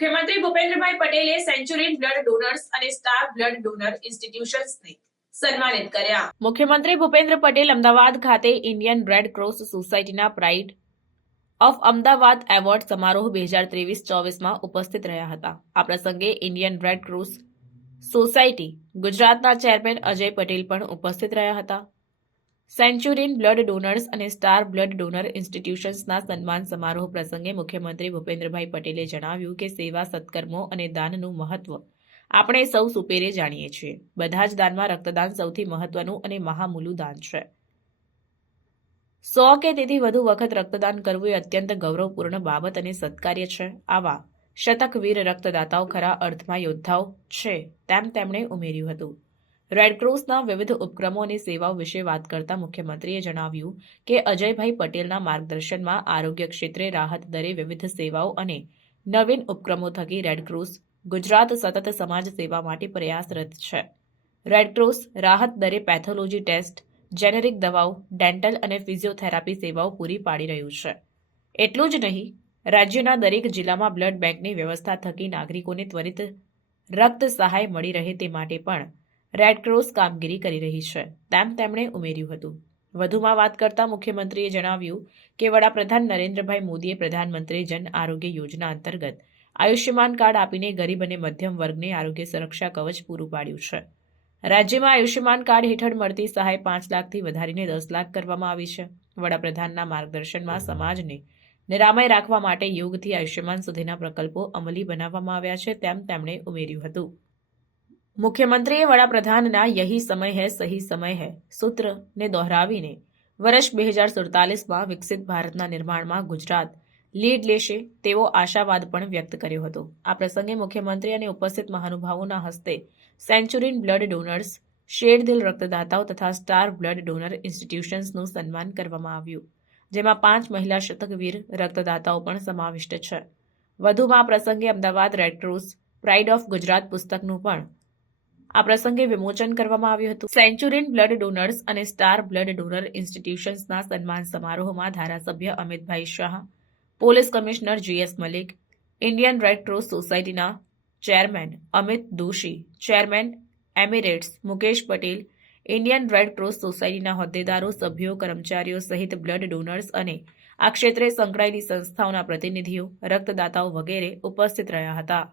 મુખ્યમંત્રી ભૂપેન્દ્રભાઈ પટેલે સેન્ચુરીન blood donors અને સ્ટાર બ્લડ ડોનર ઇન્સ્ટિટ્યુશન્સને સન્માનિત કર્યા. મુખ્યમંત્રી ભૂપેન્દ્ર પટેલ અમદાવાદ ખાતે ઇન્ડિયન રેડ ક્રોસ સોસાયટીના પ્રાઇડ ઓફ અમદાવાદ એવોર્ડ સમારોહ 2023-24માં ઉપસ્થિત રહ્યા હતા. આ પ્રસંગે ઇન્ડિયન રેડ ક્રોસ સોસાયટી ગુજરાતના ચેરમેન અજય પટેલ પણ ઉપસ્થિત રહ્યા હતા. સેન્ચુરીન બ્લડ ડોનર્સ અને સ્ટાર બ્લડ ડોનર ઇન્સ્ટિટ્યુશન્સના સન્માન સમારોહ પ્રસંગે મુખ્યમંત્રી ભૂપેન્દ્રભાઈ પટેલે જણાવ્યું કે સેવા, સત્કર્મો અને દાનનું મહત્વ આપણે સૌ સુપેરે જાણીએ છીએ. બધા જ દાનમાં રક્તદાન સૌથી મહત્વનું અને મહામૂલું દાન છે. 100 કે તેથી વધુ વખત રક્તદાન કરવું એ અત્યંત ગૌરવપૂર્ણ બાબત અને સત્કાર્ય છે. આવા શતકવીર રક્તદાતાઓ ખરા અર્થમાં યોદ્ધાઓ છે તેમ તેમણે ઉમેર્યું હતું. રેડક્રોસના વિવિધ ઉપક્રમો અને સેવાઓ વિશે વાત કરતા મુખ્યમંત્રીએ જણાવ્યું કે અજયભાઈ પટેલના માર્ગદર્શનમાં આરોગ્ય ક્ષેત્રે રાહત દરે વિવિધ સેવાઓ અને નવીન ઉપક્રમો થકી રેડક્રોસ ગુજરાત સતત સમાજ સેવા માટે પ્રયાસરત છે. રેડક્રોસ રાહત દરે પેથોલોજી ટેસ્ટ, જેનેરિક દવાઓ, ડેન્ટલ અને ફિઝિયોથેરાપી સેવાઓ પૂરી પાડી રહ્યું છે. એટલું જ નહીં, રાજ્યના દરેક જિલ્લામાં બ્લડ બેંકની વ્યવસ્થા થકી નાગરિકોને ત્વરિત રક્ત સહાય મળી રહે તે માટે પણ રેડક્રોસ કામગીરી કરી રહી છે તેમ તેમણે ઉમેર્યું હતું. વધુમાં વાત કરતા મુખ્યમંત્રીએ જણાવ્યું કે વડાપ્રધાન નરેન્દ્રભાઈ મોદીએ પ્રધાનમંત્રી જન આરોગ્ય યોજના અંતર્ગત આયુષ્યમાન કાર્ડ આપીને ગરીબ અને મધ્યમ વર્ગને આરોગ્ય સુરક્ષા કવચ પૂરું પાડ્યું છે. રાજ્યમાં આયુષ્યમાન કાર્ડ હેઠળ મળતી સહાય 5 લાખથી વધારીને 10 લાખ કરવામાં આવી છે. વડાપ્રધાનના માર્ગદર્શનમાં સમાજને નિરામય રાખવા માટે યોગથી આયુષ્યમાન સુધીના પ્રકલ્પો અમલી બનાવવામાં આવ્યા છે તેમ તેમણે ઉમેર્યું હતું. મુખ્યમંત્રીએ વડાપ્રધાનના યહી સમય હૈ સહી સમય હૈ સૂત્રને દોહરાવીને વર્ષ 2047માં વિકસિત ભારતના નિર્માણમાં ગુજરાત લીડ લેશે તેવો આશાવાદ પણ વ્યક્ત કર્યો હતો. આ પ્રસંગે મુખ્યમંત્રી અને ઉપસ્થિત મહાનુભાવોના હસ્તે સેન્ચુરીન બ્લડ ડોનર્સ, શેરદિલ રક્તદાતાઓ તથા સ્ટાર બ્લડ ડોનર ઇન્સ્ટિટ્યુશન્સનું સન્માન કરવામાં આવ્યું, જેમાં 5 મહિલા શતકવીર રક્તદાતાઓ પણ સમાવિષ્ટ છે. વધુમાં આ પ્રસંગે Ahmedabad Red Cross pride of Gujarat પુસ્તકનું પણ આ પ્રસંગે વિમોચન કરવામાં આવ્યું હતું. સેન્ચુરીન બ્લડ ડોનર્સ અને સ્ટાર બ્લડ ડોનર ઇન્સ્ટિટ્યુશન્સના સન્માન સમારોહમાં ધારાસભ્ય Amitbhai Shah, police commissioner GS Malik, Indian Red Cross સોસાયટીના chairman Amit Doshi, chairman emeritus Mukesh Patel, Indian Red Cross સોસાયટીના હોદ્દેદારો, સભ્યો, કર્મચારીઓ સહિત બ્લડ ડોનર્સ અને આ ક્ષેત્રે સંકળાયેલી સંસ્થાઓના પ્રતિનિધિઓ, રક્તદાતાઓ વગેરે ઉપસ્થિત રહ્યા હતા.